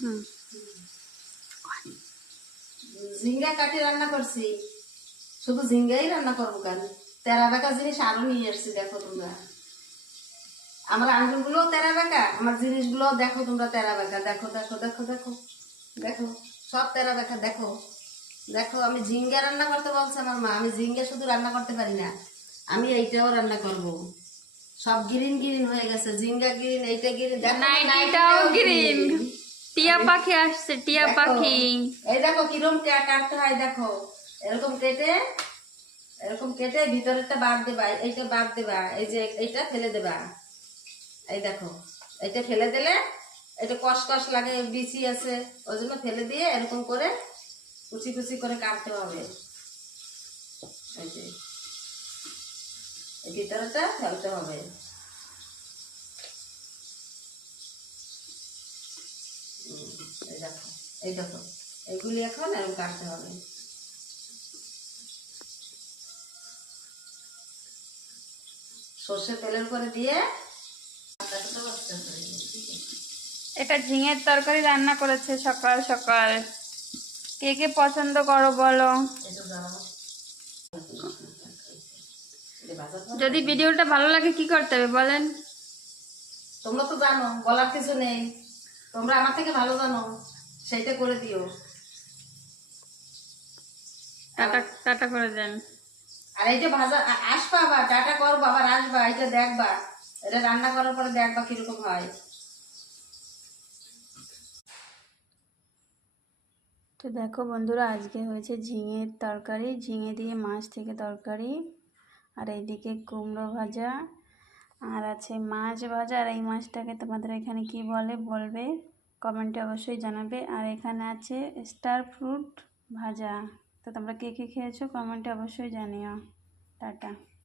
হুম। ঝিঙ্গা কাটি রান্না করছি, শুধু ঝিঙ্গাই রান্না করবো কেন, তেরা বেকা জিনিস আরো নিয়ে এসছি। দেখো তোমরা, আমার আঙ্গুল গুলো তেরা বেকা, আমার জিনিসগুলো দেখো তোমরা তেরা বেকা। দেখো দেখো দেখো দেখো দেখো, সব তেরা বেকা। দেখো দেখো, আমি ঝিঙ্গা রান্না করতে বলছে আমার মা। আমি ঝিঙ্গা শুধু রান্না করতে পারি না, আমি এইটাও রান্না করব। সব গ্রিন গ্রিন হয়ে গেছে, ঝিঙ্গা গ্রিন, এইটা গ্রিন। দেখো নাইটিটাও গ্রিন। টিয়া পাখি আসছে, টিয়া পাখি। এই দেখো কিরম কাটতে হয়। দেখো এরকম কেটে, এরকম কেটে ভিতরেরটা বাদ দেবা, এইটা বাদ দেবা, এই যে এইটা ফেলে দেবা। এই দেখো, এটা ফেলে দিলে এটা কষ লাগে, বিচি আছে, ওই জন্য ফেলে দিয়ে এরকম করে কুচি কুচি করে কাটতে হবে। এই যে এই ভিতরেটা ফেলতে হবে। এই দেখো, এই দেখো, এইগুলি এখন এরকম কাটতে হবে। সর্ষের তেলের উপরে দিয়ে এটা ঝিঙের তরকারি রান্না করেছে সকাল সকাল। কে কে পছন্দ করো বলো। যদি ভিডিওটা ভালো লাগে কি করতে হবে বলেন। তোমরা তো জানো, বলার কিছু নেই, তোমরা আমার থেকে ভালো জানো, সেইটা করে দিও। টাটা টাটা করে দেন। আর এই যে ভাজা আসবা, আবার টাটা করবো, আবার আসবা, এটা দেখবা, এটা রান্না করার পরে দেখবা কিরকম হয়। তো দেখো বন্ধুরা, আজকে হয়েছে ঝিঙের তরকারি, ঝিঙে দিয়ে মাছ থেকে তরকারি। আর এইদিকে কুমড়ো ভাজা, আর আছে মাছ ভাজা। আর এই মাছটাকে তোমাদের এখানে কি বলে বলবে, কমেন্টে অবশ্যই জানাবে। আর এখানে আছে স্টার ফ্রুট ভাজা। তো তোমরা কে কে খেয়েছো কমেন্টে অবশ্যই জানিও। টাটা।